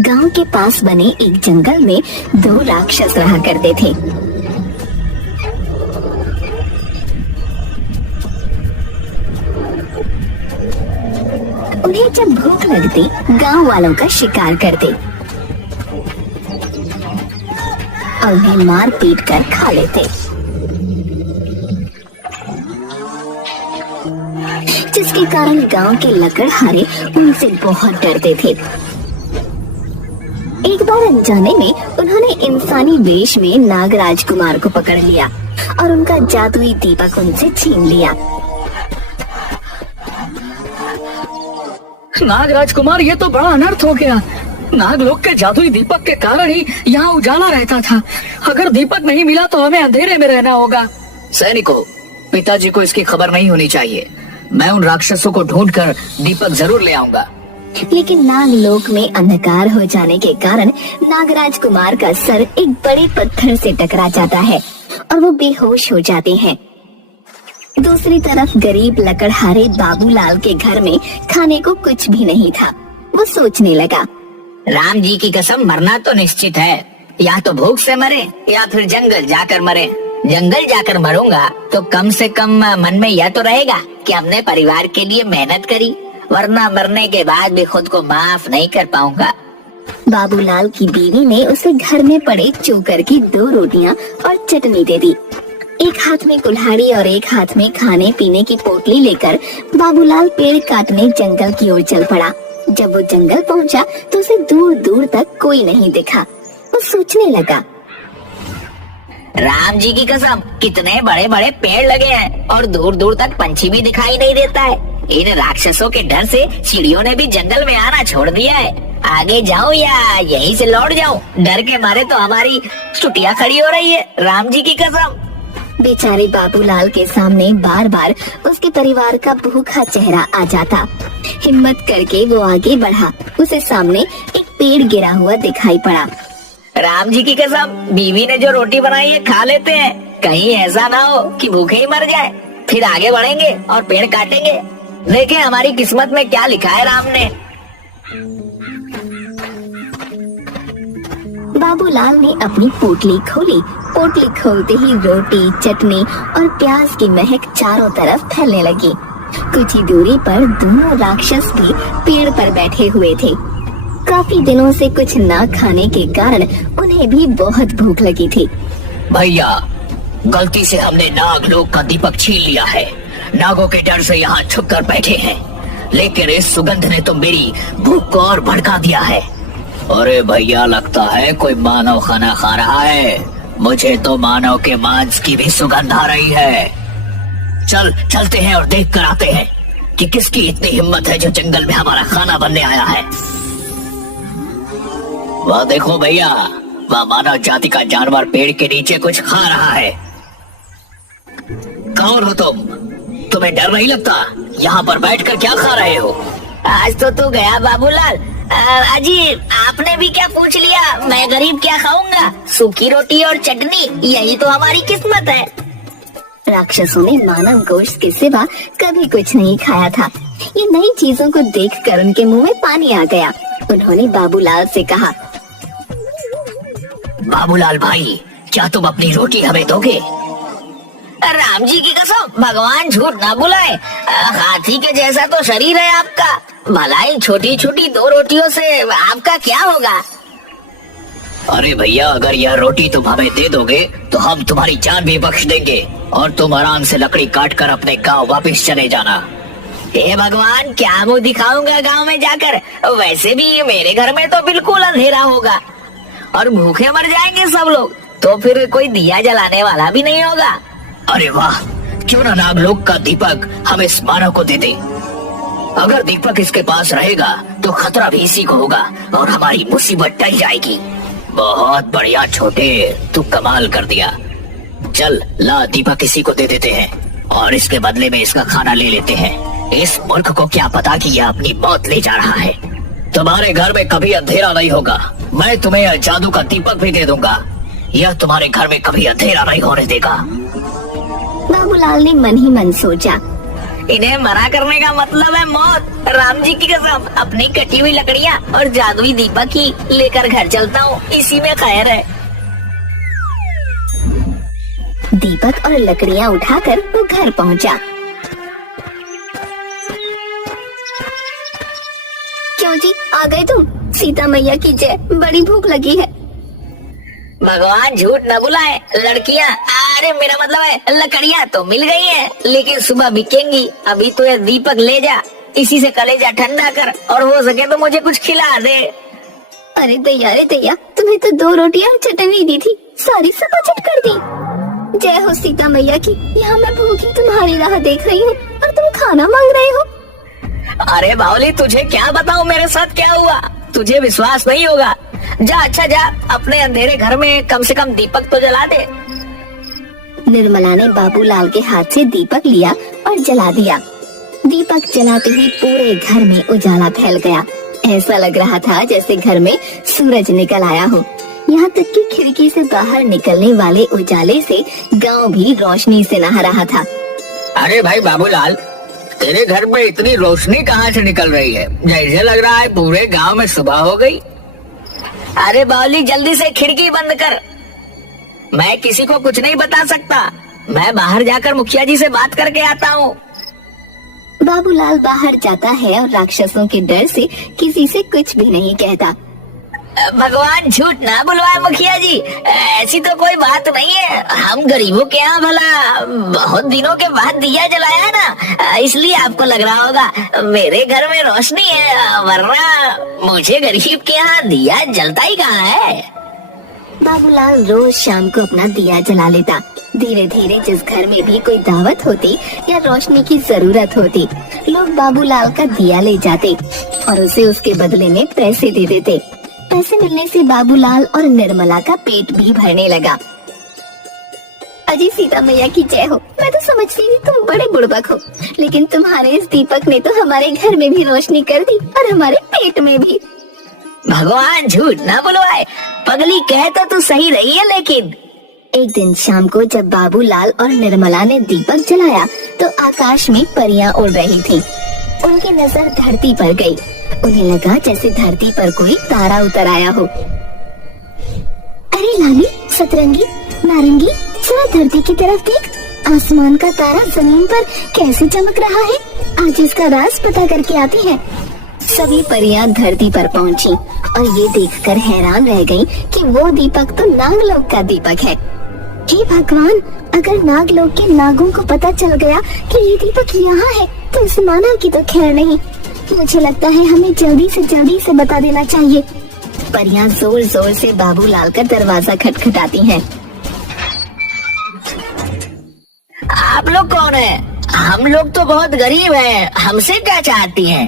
गांव के पास बने एक जंगल में दो राक्षस रहा करते थे। उन्हें जब भूख लगती गांव वालों का शिकार करते और उन्हें मार पीट कर खा लेते, जिसके कारण गांव के लकड़हारे उनसे बहुत डरते थे। एक बार अनजाने में उन्होंने इंसानी वेश में नागराज कुमार को पकड़ लिया और उनका जादुई दीपक उनसे छीन लिया। नागराज कुमार, ये तो बड़ा अनर्थ हो गया। नागलोक के जादुई दीपक के कारण ही यहाँ उजाला रहता था। अगर दीपक नहीं मिला तो हमें अंधेरे में रहना होगा। सैनिकों, पिताजी को इसकी खबर नहीं होनी चाहिए। मैं उन राक्षसों को ढूंढकर दीपक जरूर ले आऊंगा। लेकिन नागलोक में अंधकार हो जाने के कारण नागराज कुमार का सर एक बड़े पत्थर से टकरा जाता है और वो बेहोश हो जाते हैं। दूसरी तरफ गरीब लकड़हारे बाबूलाल के घर में खाने को कुछ भी नहीं था। वो सोचने लगा, राम जी की कसम, मरना तो निश्चित है। या तो भूख से मरे या फिर जंगल जाकर मरे। जंगल जाकर मरूंगा तो कम से कम मन में यह तो रहेगा कि अपने परिवार के लिए मेहनत करी, वरना मरने के बाद भी खुद को माफ नहीं कर पाऊंगा। बाबूलाल की बीवी ने उसे घर में पड़े चोकर की 2 रोटियां और चटनी दे दी। एक हाथ में कुल्हाड़ी और एक हाथ में खाने पीने की पोटली लेकर बाबूलाल पेड़ काटने जंगल की ओर चल पड़ा। जब वो जंगल पहुंचा तो उसे दूर दूर तक कोई नहीं दिखा। वो सोचने लगा, राम जी की कसम, कितने बड़े बड़े पेड़ लगे हैं और दूर दूर तक पंछी भी दिखाई नहीं देता है। इन राक्षसों के डर से चिड़ियों ने भी जंगल में आना छोड़ दिया है। आगे जाऊं या यहीं से लौट जाऊं? डर के मारे तो हमारी चुटिया खड़ी हो रही है। राम जी की कसम। बेचारे बाबूलाल के सामने बार बार उसके परिवार का भूखा चेहरा आ जाता। हिम्मत करके वो आगे बढ़ा। उसे सामने एक पेड़ गिरा हुआ दिखाई पड़ा। राम जी की कसम, बीवी ने जो रोटी बनाई है खा लेते हैं। कहीं ऐसा ना हो कि भूखे ही मर जाए। फिर आगे बढ़ेंगे और पेड़ काटेंगे। देखें हमारी किस्मत में क्या लिखा है राम ने। बाबूलाल ने अपनी पोटली खोली। पोटली खोलते ही रोटी, चटनी और प्याज की महक चारों तरफ फैलने लगी। कुछ ही दूरी पर दोनों राक्षस भी पेड़ पर बैठे हुए थे। काफी दिनों से कुछ ना खाने के कारण उन्हें भी बहुत भूख लगी थी। भैया, गलती से हमने नागलोक का दीपक छीन लिया है। नागों के डर से यहाँ छुप कर बैठे हैं, लेकिन इस सुगंध ने तो मेरी भूख को और भड़का दिया है। अरे भैया, लगता है कोई मानव खाना खा रहा है। मुझे तो मानव के मांस की भी सुगंध आ रही है। चलते हैं और देख कर आते हैं कि किसकी इतनी हिम्मत है जो जंगल में हमारा खाना बनने आया है। वह देखो भैया, वह मानव जाति का जानवर पेड़ के नीचे कुछ खा रहा है। कौन हो तुम? तुम्हें डर नहीं लगता? यहाँ पर बैठकर क्या खा रहे हो? आज तो तू गया बाबूलाल। अजी, आपने भी क्या पूछ लिया? मैं गरीब क्या खाऊंगा? सूखी रोटी और चटनी, यही तो हमारी किस्मत है। राक्षसों ने मानव गोश्त के सिवा कभी कुछ नहीं खाया था। ये नई चीजों को देखकर उनके मुंह में पानी आ गया। उन्होंने बाबूलाल से कहा, बाबूलाल भाई, क्या तुम अपनी रोटी हमें दोगे? राम जी की कसम, भगवान झूठ ना बुलाए। हाथी के जैसा तो शरीर है आपका। भलाई छोटी छोटी 2 रोटियों से आपका क्या होगा? अरे भैया, अगर यह रोटी तुम हमें दे दोगे तो हम तुम्हारी जान भी बख्श देंगे और तुम आराम से लकड़ी काट कर अपने गाँव वापिस चले जाना। हे भगवान, क्या मुँह दिखाऊंगा गाँव में जाकर? वैसे भी मेरे घर में तो बिल्कुल अंधेरा होगा और भूखे मर जाएंगे सब लोग। तो फिर कोई दिया जलाने वाला भी नहीं होगा। अरे वाह, क्यों ना नागलोक का दीपक हम इस मानव को दे दे। अगर दीपक इसके पास रहेगा तो खतरा भी इसी को होगा और हमारी मुसीबत टल जाएगी। बहुत बढ़िया छोटे, तू कमाल कर दिया। चल ला, दीपक इसी को दे देते हैं और इसके बदले में इसका खाना ले लेते हैं। इस मूर्ख को क्या पता कि यह अपनी मौत ले जा रहा है। तुम्हारे घर में कभी अंधेरा नहीं होगा। मैं तुम्हें यह जादू का दीपक भी दे दूंगा। यह तुम्हारे घर में कभी अंधेरा नहीं होने देगा। बाबूलाल ने मन ही मन सोचा, इन्हें मना करने का मतलब है मौत। राम जी की कसम, अपनी कटी हुई लकड़ियाँ और जादुई दीपक ही लेकर घर चलता हूँ, इसी में खैर है। दीपक और लकड़ियाँ उठाकर वो घर पहुँचा। क्यों जी, आ गए तुम? सीता मैया की जय, बड़ी भूख लगी है। भगवान झूठ न बुलाए, लड़कियाँ, अरे मेरा मतलब है लकड़ियाँ तो मिल गई हैं, लेकिन सुबह बिकेंगी। अभी तो ये दीपक ले जा, इसी से कलेजा ठंडा कर, और हो सके तो मुझे कुछ खिला दे। अरे दैया, तुम्हें तो 2 रोटियां और चटनी दी थी, सारी सपाचट कर दी। जय हो सीता मैया की। यहाँ मैं भूखी तुम्हारी राह देख रही हूँ और तुम खाना मांग रहे हो। अरे बावली, तुझे क्या बताऊं मेरे साथ क्या हुआ, तुझे विश्वास नहीं होगा। जा, अच्छा जा, अपने अंधेरे घर में कम से कम दीपक तो जला दे। निर्मला ने बाबूलाल के हाथ से दीपक लिया और जला दिया। दीपक जलाते ही पूरे घर में उजाला फैल गया। ऐसा लग रहा था जैसे घर में सूरज निकल आया हो। यहाँ तक कि खिड़की से बाहर निकलने वाले उजाले से गांव भी रोशनी से नहा रहा था। अरे भाई बाबूलाल, तेरे घर में इतनी रोशनी कहाँ से निकल रही है? जैसे लग रहा है पूरे गांव में सुबह हो गई। अरे बावली, जल्दी से खिड़की बंद कर। मैं किसी को कुछ नहीं बता सकता, मैं बाहर जाकर मुखिया जी से बात करके आता हूँ। बाबूलाल बाहर जाता है और राक्षसों के डर से किसी से कुछ भी नहीं कहता। भगवान झूठ ना बुलवाए मुखिया जी, ऐसी तो कोई बात नहीं है। हम गरीबों के यहाँ भला बहुत दिनों के बाद दिया जलाया ना, इसलिए आपको लग रहा होगा मेरे घर में रोशनी है, वरना मुझे गरीब के यहाँ दिया जलता ही कहाँ है। बाबूलाल रोज शाम को अपना दिया जला लेता। धीरे धीरे जिस घर में भी कोई दावत होती या रोशनी की जरूरत होती, लोग बाबूलाल का दिया ले जाते और उसे उसके बदले में पैसे दे देते। पैसे मिलने से बाबूलाल और निर्मला का पेट भी भरने लगा। अजी सीता मैया की जय हो। मैं तो समझती थी तुम बड़े बुड़बक हो, लेकिन तुम्हारे इस दीपक ने तो हमारे घर में भी रोशनी कर दी और हमारे पेट में भी। भगवान झूठ ना बुलवाए, पगली कह तो तू सही रही है। लेकिन एक दिन शाम को जब बाबूलाल और निर्मला ने दीपक जलाया तो आकाश में परियां उड़ रही थीं। उनकी नजर धरती पर गई। उन्हें लगा जैसे धरती पर कोई तारा उतर आया हो। अरे लाली, सतरंगी, नारंगी, जरा धरती की तरफ देख। आसमान का तारा जमीन पर कैसे चमक रहा है। आज इसका राज पता करके आती है। सभी परियां धरती पर पहुंची और ये देखकर हैरान रह गईं कि वो दीपक तो नागलोक का दीपक है। हे भगवान, अगर नागलोक के नागों को पता चल गया कि ये दीपक यहाँ है तो इस मानव की तो खैर नहीं। मुझे लगता है हमें जल्दी से बता देना चाहिए। परियां जोर जोर से बाबूलाल का दरवाजा खटखटाती हैं। आप लोग कौन है? हम लोग तो बहुत गरीब हैं, हमसे क्या चाहती हैं?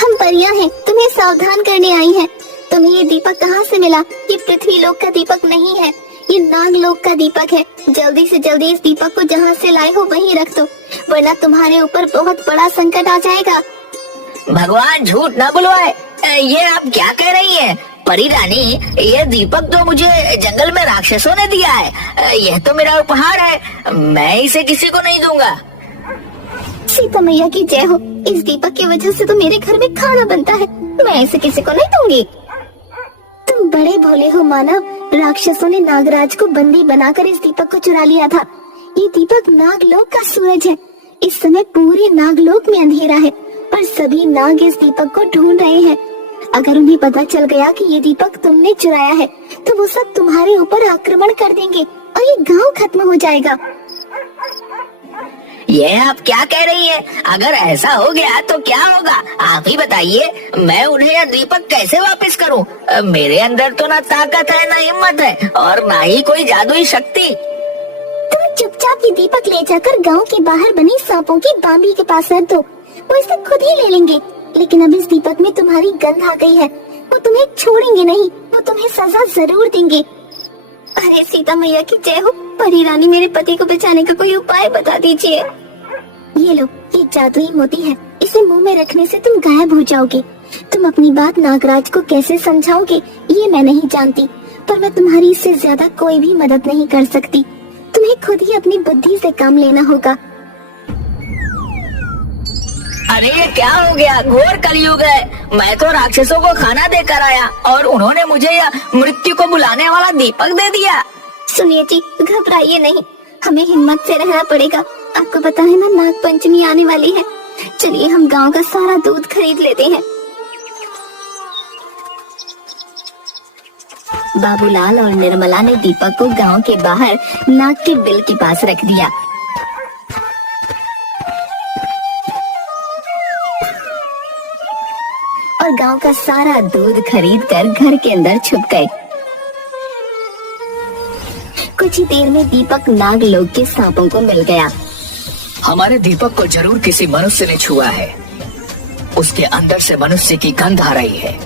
हम परियां हैं, तुम्हें सावधान करने आई हैं। तुम्हें ये दीपक कहाँ से मिला? ये पृथ्वी लोक का दीपक नहीं है, ये नागलोक का दीपक है। जल्दी से जल्दी इस दीपक को जहाँ से लाए हो वहीं रख दो, वरना तुम्हारे ऊपर बहुत बड़ा संकट आ जाएगा। भगवान झूठ ना बुलवाए, ये आप क्या कह रही हैं? परी रानी, ये दीपक तो मुझे जंगल में राक्षसों ने दिया है। यह तो मेरा उपहार है, मैं इसे किसी को नहीं दूंगा। सीता मैया की जय हो। इस दीपक की वजह से तो मेरे घर में खाना बनता है, मैं इसे किसी को नहीं दूंगी। तुम बड़े भोले हो मानव। राक्षसों ने नागराज को बंदी बनाकर इस दीपक को चुरा लिया था। ये दीपक नागलोक का सूरज है। इस समय पूरे नागलोक में अंधेरा है और सभी नाग इस दीपक को ढूंढ रहे हैं। अगर उन्हें पता चल गया कि ये दीपक तुमने चुराया है तो वो सब तुम्हारे ऊपर आक्रमण कर देंगे और ये गांव खत्म हो जाएगा। ये आप क्या कह रही हैं? अगर ऐसा हो गया तो क्या होगा, आप ही बताइए। मैं उन्हें यह दीपक कैसे वापस करूं? मेरे अंदर तो ना ताकत है, ना हिम्मत है और ना ही कोई जादुई शक्ति। तुम चुपचाप ये दीपक ले जाकर गांव के बाहर बनी सांपों की बांबी के पास रख दो, वो इसे खुद ही ले लेंगे। लेकिन अब इस दीपक में तुम्हारी गंध आ गई है, वो तुम्हें छोड़ेंगे नहीं, वो तुम्हें सजा जरूर देंगे। अरे सीता मैया की जय हो। परी रानी, मेरे पति को बचाने का कोई उपाय बता दीजिए। ये लो, ये जादुई मोती है, इसे मुंह में रखने से तुम गायब हो जाओगे। तुम अपनी बात नागराज को कैसे समझाओगे ये मैं नहीं जानती, पर मैं तुम्हारी इससे ज्यादा कोई भी मदद नहीं कर सकती। तुम्हें खुद ही अपनी बुद्धि से काम लेना होगा। अरे ये क्या हो गया, घोर कलयुग है। मैं तो राक्षसों को खाना देकर आया और उन्होंने मुझे यह मृत्यु को बुलाने वाला दीपक दे दिया। सुनिए जी, घबराइए नहीं, हमें हिम्मत से रहना पड़ेगा। आपको पता है ना, नाग पंचमी आने वाली है। चलिए हम गांव का सारा दूध खरीद लेते हैं। बाबूलाल और निर्मला ने दीपक को गांव के बाहर नाग के बिल के पास रख दिया। और गांव का सारा दूध खरीद कर घर के अंदर छुप गए। कुछ ही देर में दीपक नाग लोग के सांपों को मिल गया। हमारे दीपक को जरूर किसी मनुष्य ने छुआ है। उसके अंदर से मनुष्य की गंध आ रही है।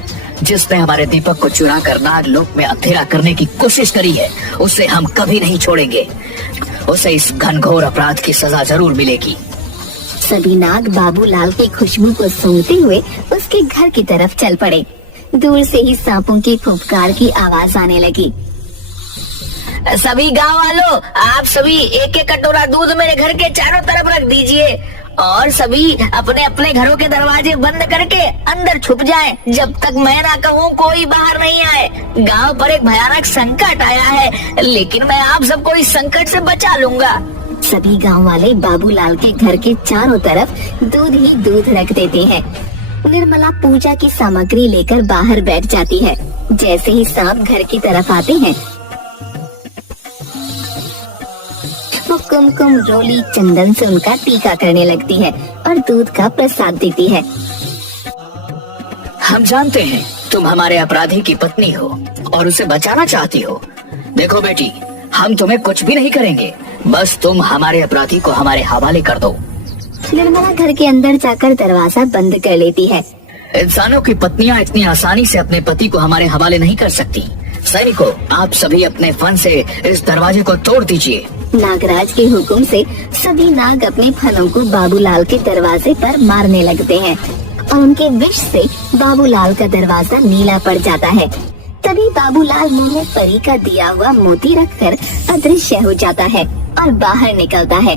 जिसने हमारे दीपक को चुरा कर नाग लोक में अंधेरा करने की कोशिश करी है, उसे हम कभी नहीं छोड़ेंगे। उसे इस घनघोर अपराध की सजा जरूर मिलेगी। सभी नाग बाबूलाल की खुशबू को सूंघते हुए उसके घर की तरफ चल पड़े। दूर से ही सांपों की फुफकार की आवाज आने लगी। सभी गांव वालों, आप सभी एक एक कटोरा दूध मेरे घर के चारों तरफ रख दीजिए और सभी अपने अपने घरों के दरवाजे बंद करके अंदर छुप जाएं, जब तक मैं ना कहूँ कोई बाहर नहीं आए। गांव पर एक भयानक संकट आया है, लेकिन मैं आप सबको इस संकट से बचा लूंगा। सभी गांव वाले बाबूलाल के घर के चारों तरफ दूध ही दूध रख देते हैं। निर्मला पूजा की सामग्री लेकर बाहर बैठ जाती है। जैसे ही सांप घर की तरफ आते हैं, वो कुमकुम, रोली, चंदन से उनका टीका करने लगती है और दूध का प्रसाद देती है। हम जानते हैं तुम हमारे अपराधी की पत्नी हो और उसे बचाना चाहती हो। देखो बेटी, हम तुम्हें कुछ भी नहीं करेंगे, बस तुम हमारे अपराधी को हमारे हवाले कर दो। निर्मला घर के अंदर जाकर दरवाजा बंद कर लेती है। इंसानों की पत्नियां इतनी आसानी से अपने पति को हमारे हवाले नहीं कर सकती। सैनिकों, आप सभी अपने फन से इस दरवाजे को तोड़ दीजिए। नागराज के हुक्म से सभी नाग अपने फलों को बाबूलाल के दरवाजे पर मारने लगते हैं और उनके विष से बाबूलाल का दरवाजा नीला पड़ जाता है। तभी बाबूलाल मुंह में परी का दिया हुआ मोती रखकर अदृश्य हो जाता है और बाहर निकलता है।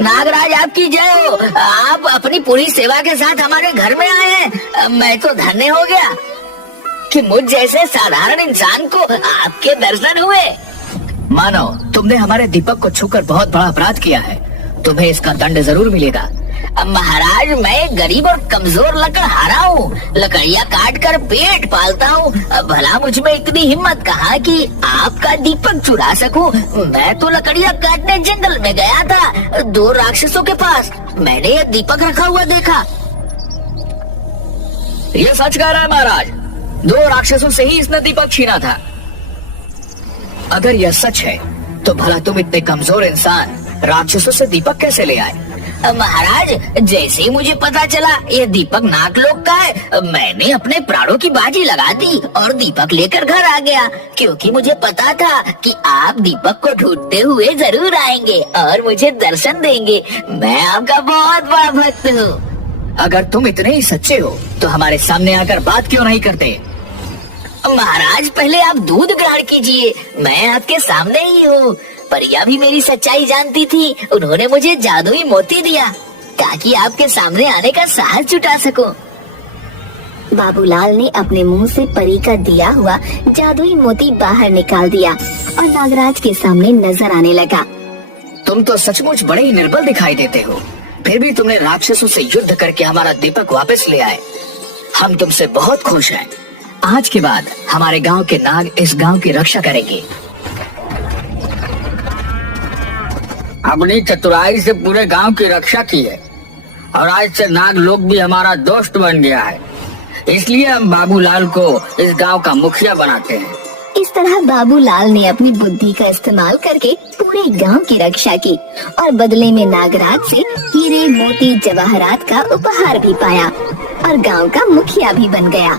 नागराज आपकी जय हो। आप अपनी पूरी सेवा के साथ हमारे घर में आए हैं। मैं तो धन्य हो गया कि मुझ जैसे साधारण इंसान को आपके दर्शन हुए। मानो तुमने हमारे दीपक को छूकर बहुत बड़ा अपराध किया है। तुम्हें इसका दंड जरूर मिलेगा। महाराज, मैं गरीब और कमजोर लकड़हारा हूँ, लकड़ियाँ काट कर पेट पालता हूँ। भला मुझ में इतनी हिम्मत कहाँ कि आपका दीपक चुरा सकूं। मैं तो लकड़ियाँ काटने जंगल में गया था 2 राक्षसों के पास। मैंने यह दीपक रखा हुआ देखा। ये सच कह रहा है महाराज, 2 राक्षसों से ही इसने दीपक छीना था। अगर यह सच है तो भला तुम इतने कमजोर इंसान राक्षसों से दीपक कैसे ले आए? महाराज, जैसे ही मुझे पता चला ये दीपक नागलोक का है, मैंने अपने प्राणों की बाजी लगा दी और दीपक लेकर घर आ गया, क्योंकि मुझे पता था कि आप दीपक को ढूंढते हुए जरूर आएंगे और मुझे दर्शन देंगे। मैं आपका बहुत बड़ा भक्त हूँ। अगर तुम इतने ही सच्चे हो तो हमारे सामने आकर बात क्यों नहीं करते? महाराज, पहले आप दूध ग्रहण कीजिए, मैं आपके सामने ही हूँ। परिया भी मेरी सच्चाई जानती थी, उन्होंने मुझे जादुई मोती दिया ताकि आपके सामने आने का साहस जुटा सकूं। बाबूलाल ने अपने मुंह से परी का दिया हुआ जादुई मोती बाहर निकाल दिया और नागराज के सामने नजर आने लगा। तुम तो सचमुच बड़े ही निर्बल दिखाई देते हो, फिर भी तुमने राक्षसों से युद्ध करके हमारा दीपक वापस ले आए। हम तुमसे बहुत खुश हैं। आज के बाद हमारे गांव के नाग इस गांव की रक्षा करेंगे। अपनी चतुराई से पूरे गांव की रक्षा की है और आज से नाग लोग भी हमारा दोस्त बन गया है। इसलिए हम बाबूलाल को इस गांव का मुखिया बनाते हैं। इस तरह बाबूलाल ने अपनी बुद्धि का इस्तेमाल करके पूरे गांव की रक्षा की और बदले में नागराज से हीरे, मोती, जवाहरात का उपहार भी पाया और गांव का मुखिया भी बन गया।